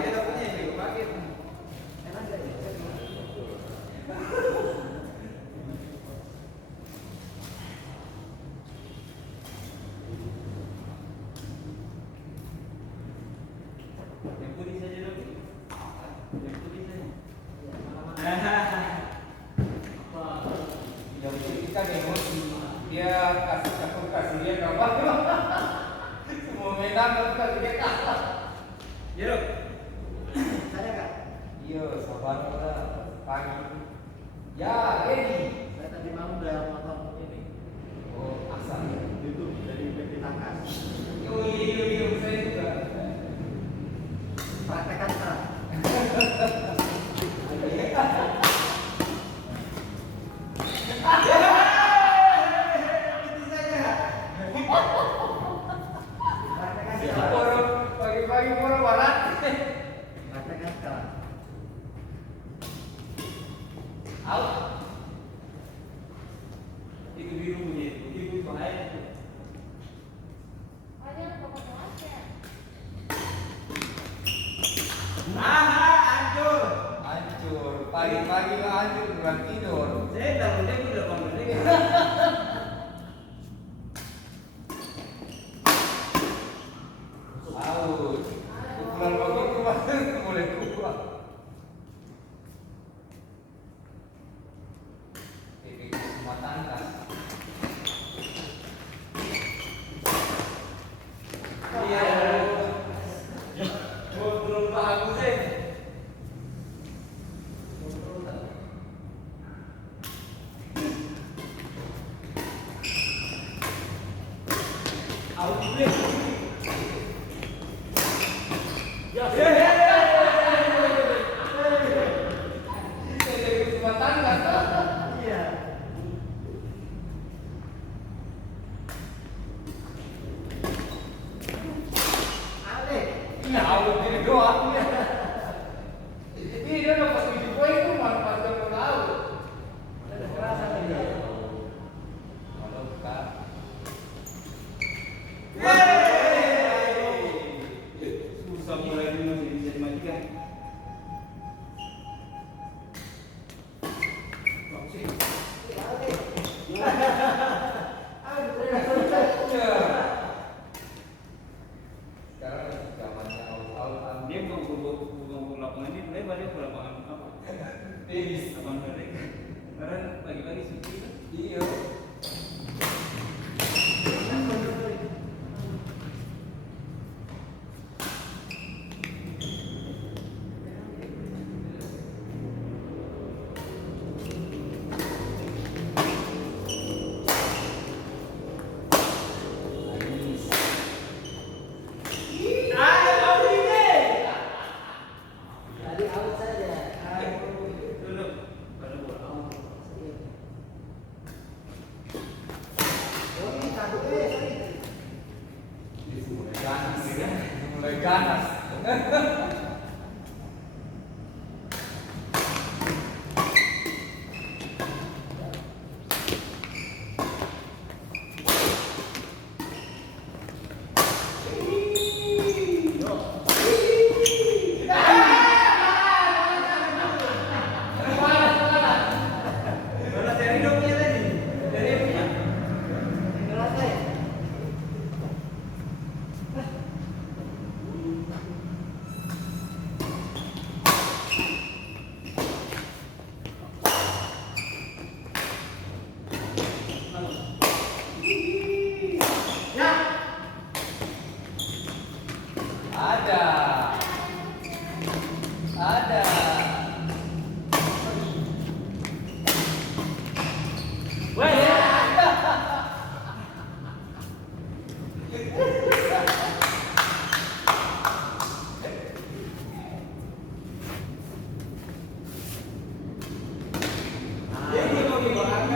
kita punya ini pakai. Enak enggak ya? Yang putih saja dulu. Yang putih saja. Yang putih kan emosi. Dia kasih dia kawan. Semua menang terus kasih dia kalah. Jero. Saya Kak. Iya, sabar lah. Pagi. Ya, ready. Saya tadi malam udah nonton ini. Oh, asal. YouTube dari PT Tangkas. Iya, saya juga. Praktekkan sekarang. Pagi-pagi orang barat. Praktekkan sekarang. Out. Itu biru punya itu. Biru bahaya. Hancur. Hancur. Pagi-pagi lah hancur bukan tidur. Saya bangunnya udah bangunnya. Out. Pukulan begitu masih mulai kuat. Efek semua tangkas. Iya. Belum bagus sih. Out dulu. Ya. Cuma tangkas. Iya. Ale. Nah, out diri doang. Ini dia dapat 7 poin itu manfaatkan ke laut. Ada kerasa lagi. Kalau bukan. Susah mulai dulu sih bisa dimatikan. Oke. Sekarang zamannya out-outan. Dia bukan lapangan ini lebar dia ke lapangan apa? Tenis. Lapangan pendek. Karena pagi-pagi suci. Iya. Tadi out saja. Dulu pada bola out. Oh, ini takut sorry. Itu mulai ganas. Mulai ganas. Bola dari dong punya tadi. Dari punya. Kelas saya. Ya. Ada. Ada. Weh. Ini mau dibawa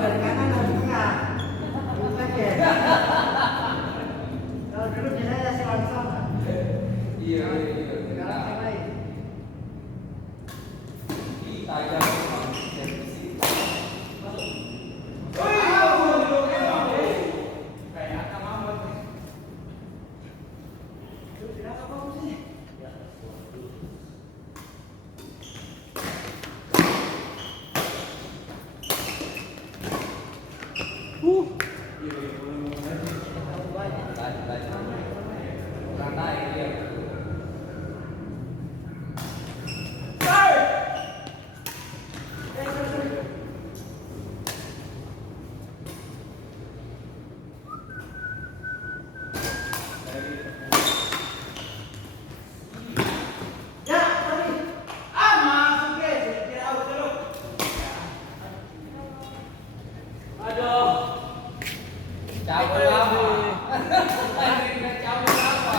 dari kanan dari tengah. Bukan ya. Kalau dulu biasanya si langsung. Iya. Sekarang yang lain. Tajam memang servis. Kayak apa mamut nih? Itu tidak apa bagus sih. Ya, sorry. Ah, masuk ke, kira out dulu. Aduh. Cabut apa? Anjing cabut apa?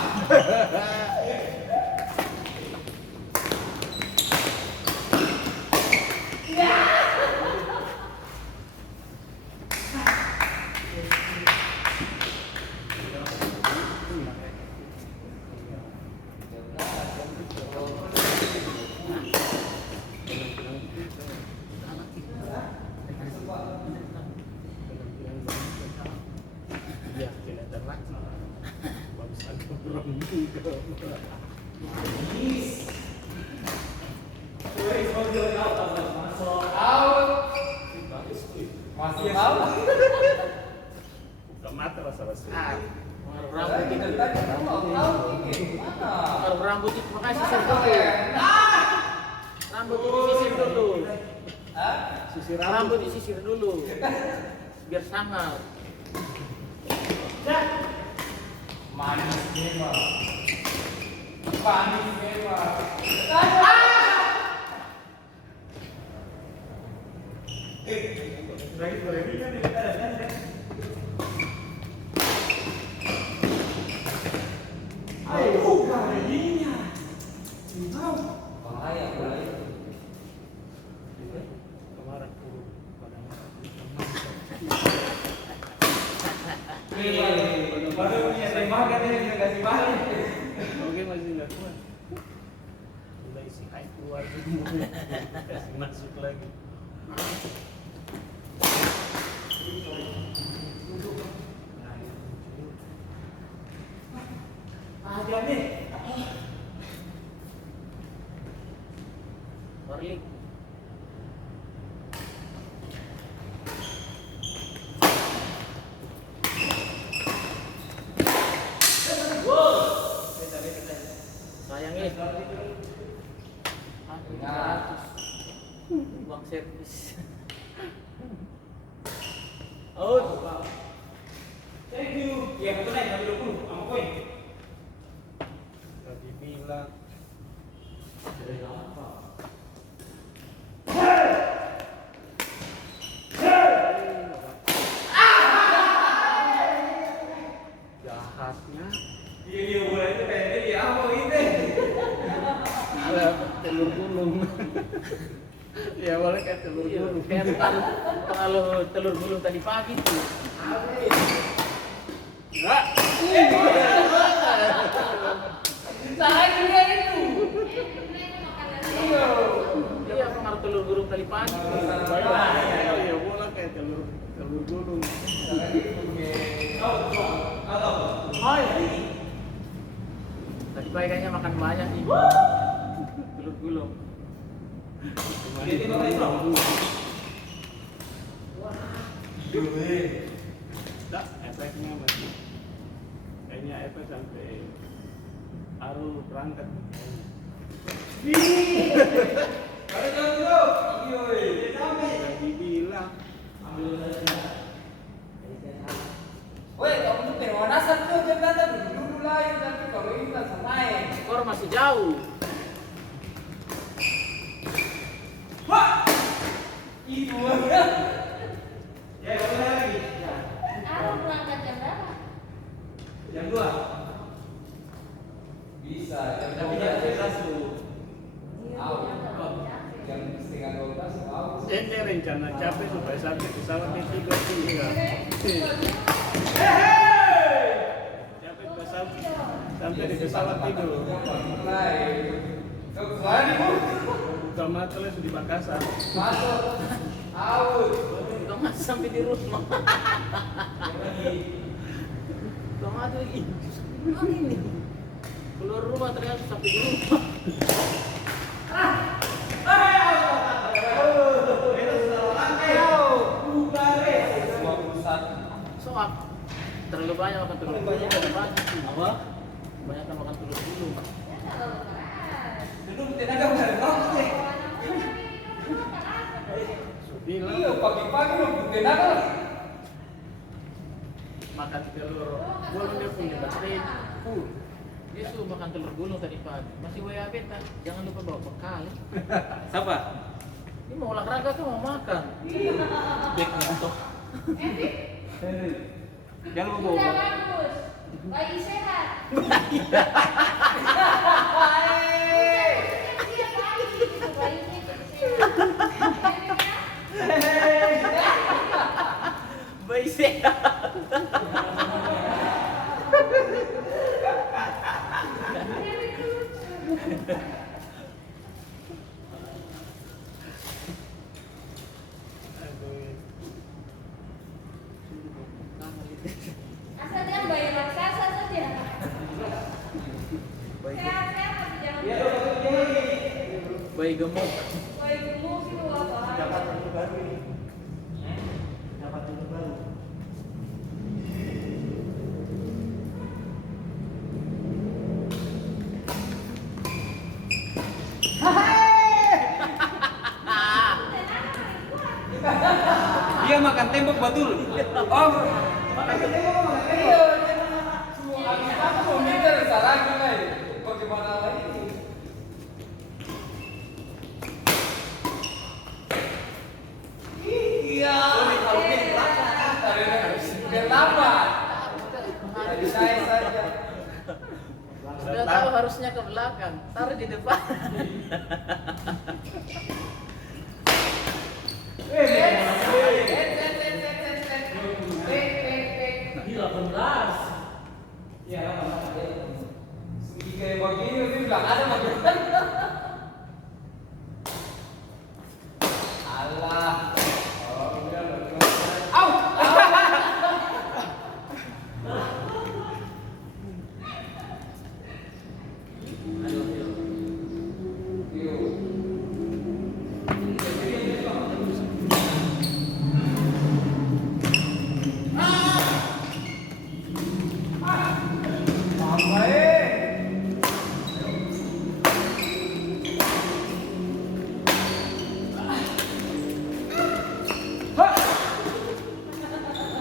Iya, tidak terlatih. Barusan keberang juga. Out. Bagus tuh. Masih out. Buka mata rasa-rasa. Rambut Kita itu, tadi kamu out ini. Mana? rambut itu makanya sisir dulu. Rambut itu sisir dulu. Hah? Sisir Rambut disisir dulu. Biar sangar. Manis memang. Manis memang. Lagi boleh kan di dekat kan? Ayo, kayaknya. Bahaya mulai. kemarin puru. Baru punya tembak kan ini bisa kasih balik. Oke, masih nggak kuat. Udah isi air keluar semua. Kasih masuk lagi. Ah, dia nih. Warlik. Sayangnya. Ingat. Uang servis. Out. Thank you. Ya, betul naik 20 sama koin. Tadi bilang. Jahatnya. Iya, boleh itu kayak dia apa gitu. Ada telur gulung. Ya boleh kayak telur gulung. Kayak kalau telur gulung tadi pagi tuh. Enggak. Salah juga itu. Iya, pengaruh telur gulung tadi pagi. Ya boleh kayak telur gulung. Hai. Tadi pagi kayaknya makan banyak nih. Telur gulung. Jadi makan itu. Tak, efeknya masih. Kayaknya efek sampai Arul berangkat. Kalau jauh dulu. Iya, sampai. Udah dibilang. Woi, kamu tuh pemanasan tuh jam datang dulu lain tapi kalau ini langsung main. Skor masih jauh. Wah, itu ya. Ya, boleh lagi. Aku berangkat jam berapa? Jam 2. Bisa jam Tapi jam 11 tuh. jam setengah 12 out. Ini rencana capek supaya sampai pesawatnya tidur juga. Capek pesawat sampai di pesawat tidur. Mulai. Kau kemana Bu? Buka mata langsung di Makassar. Masuk. Out. Udah nggak sampai di rumah. Udah nggak tuh ini. Keluar rumah ternyata sampai di rumah. Semua pusat. Soal terlalu banyak makan telur dulu. Apa? Banyak makan telur dulu. Dulu tenaga udah banget deh. Bilang Iya, pagi-pagi lo tenaga lah. makan telur gulung dia punya baterai full. Dia suruh makan telur gulung tadi pagi. Masih WA beta, jangan lupa bawa bekal. Siapa? Ini mau olahraga kan mau makan. Bek nonton. Jangan lupa Sudah bawa. bagus. Bayi sehat. Dia bayi gitu, bayinya jadi sehat. Bayi sehat. Asal jangan bayi raksasa saja. Sehat-sehat masih jangan. Bayi gemuk. Bayi gemuk itu apa? Dapat ilmu baru ini. Dapat ilmu baru. Dia makan tembok betul. Oh, makanya dia mau makan iya. Semua habis aku mau minta saran juga. Bagaimana lagi? Iya. Biar lambat. Dari saya saja. Sudah tahu harusnya ke belakang, taruh di depan. Ya, segi kayak begini nanti bilang ada bagaimana? Allah. Au.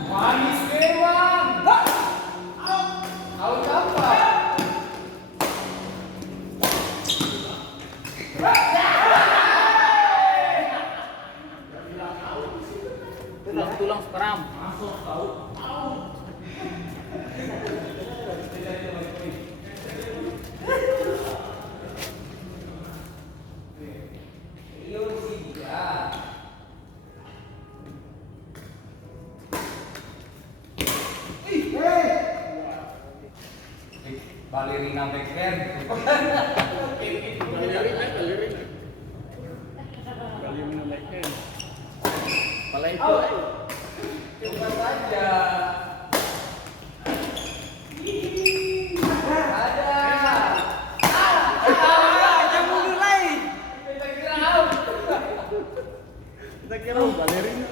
Manis memang. Out apa? Tulang sekeram. Iya sih ya. Balerina backhand. Kepala itu. Coba saja. Ada. Jangan mundur lagi. Kita kira out. Kita kira balerina.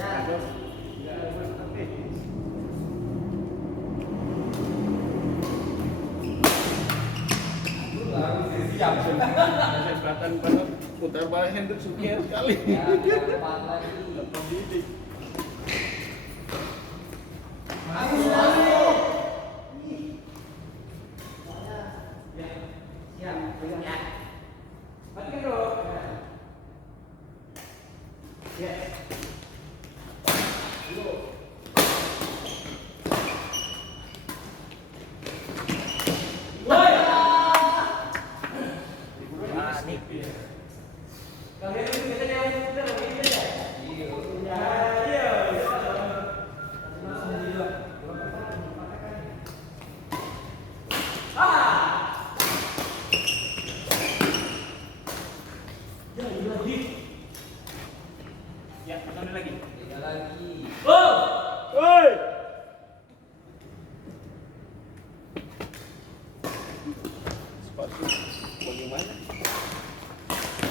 Harus siap. Kesempatan pada putar balik Hendrik Sukier sekali. Ya, depan lagi. Pembidik. Kalau itu biasanya yang kita lebih ya. Iya. Ya,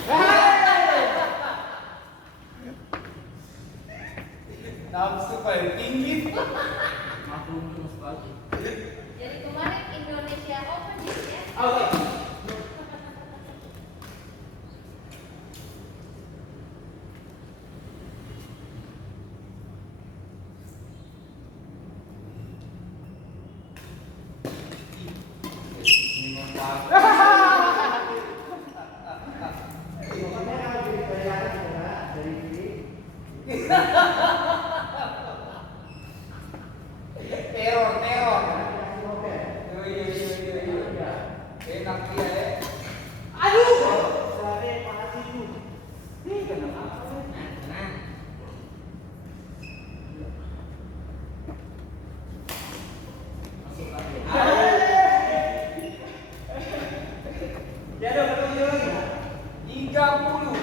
mana? Nafsu paling tinggi. Maklum cuma sekali. Jadi kemarin Indonesia Open gitu ya. Oke. Teror, teror. Iya. Enak dia ya. Aduh. Sare makasih Bu. Nih kenapa? Nah. Ya dong, ketemu lagi. 30.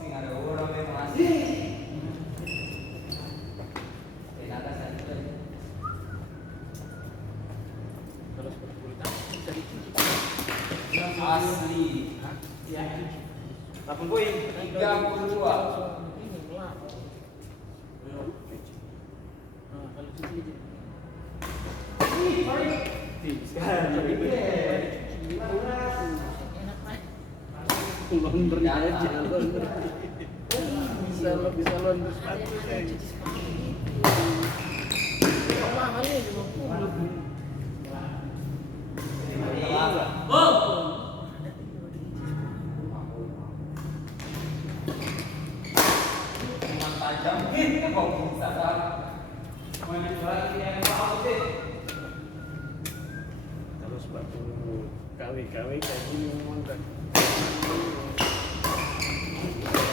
Sing ada orang memang asik. Enak saja. Kalau seperti kulit bisa dicuci. Asli. Ya. 80 32. Ini melap. Nah, kalau cuci aja. sekarang jadi Enak Pak. Laundry aja, laundry. Bisa laundry sepatu Ada saya. cuci sepatu gitu. Kok mahalnya cuma 50. Memang tajam gitu kok bisa kan. Main lagi yang mau sih. Kalau sepatu KW kayak gini memang kan.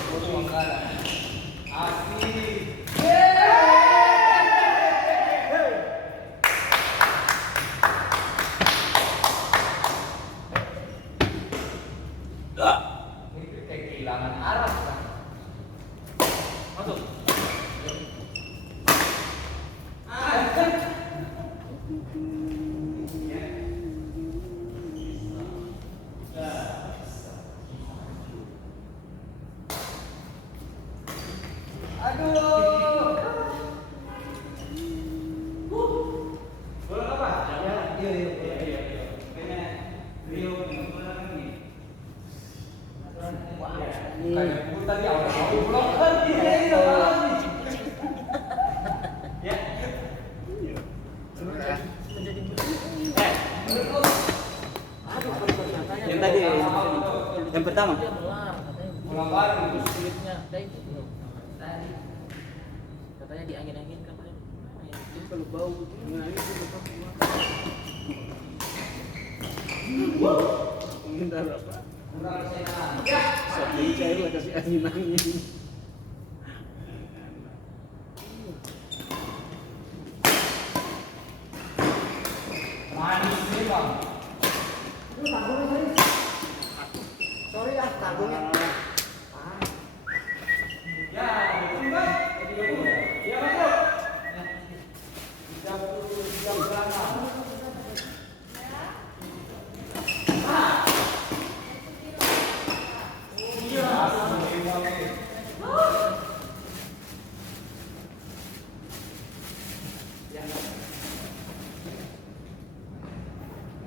Foto angkara. Asli. Itu kayak kehilangan arah kan. Masuk. Aduh. Bola apa? Iya. Kayaknya Rio pulang nih. Kayak putar ya orang mau pulang kan dia itu lagi. Ya. Menjadi Menurut yang tadi yang pertama. Dia melar katanya. Ulang baru. Kulitnya ada itu. Tadi katanya diangin-angin katanya. Itu kalau bau mengalir itu tetap menghindar apa? kurang sehat. Satu cair lah kasih angin. Manis nih bang. Sorry ya, tanggungnya. Ya, betul kan? Ya betul. 30 belakang.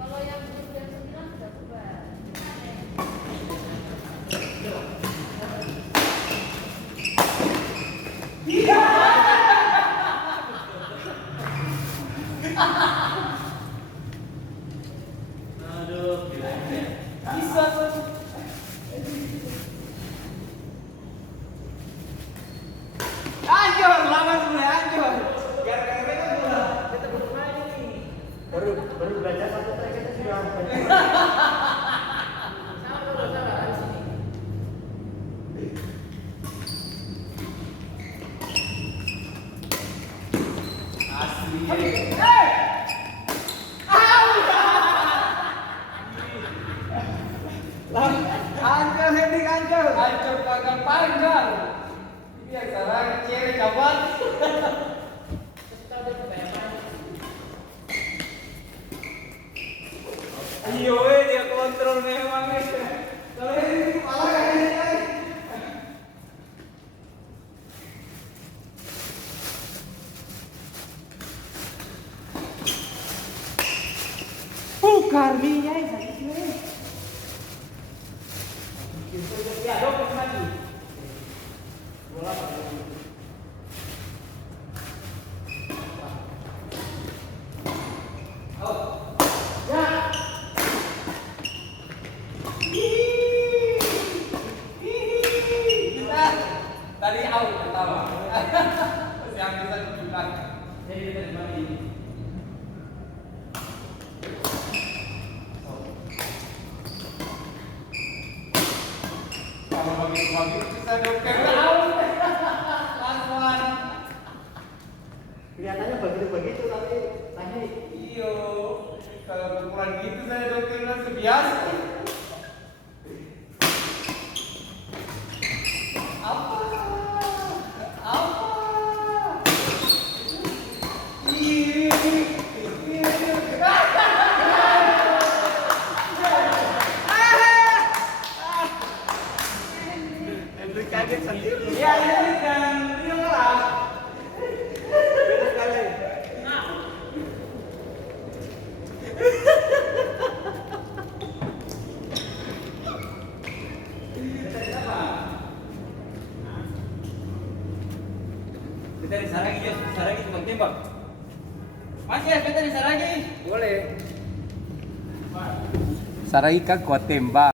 Kalau yang jam 9 sudah bubar. Bisa tuh. Anjur, lawan mulai anjur. Gara-gara kita bola, kita belum main nih. Baru belajar satu tadi kita sudah Ancur Hendy ancur. Ancur kagak panjang. Ini yang salah cewek kawan. Iya, dia kontrol memang. Kalau ini kepala kayaknya. Karninya ini. Ya, dokter lagi. Bola Tadi out pertama. Terus yang kita tunjukkan. Jadi kita di mana ini? Kalau begitu bisa dokter out. Langsung. kelihatannya begitu tapi tadi Iyo, kalau berkurang gitu saya dokter sebiasa. Apa? Hendrik kaget sendiri. Ya, ini kan dia lah. Beda kali. Kita di Saragi ya, Saragi tukang tembak. Mas ya, kita di Saragi. Boleh. Saragi kan kuat tembak.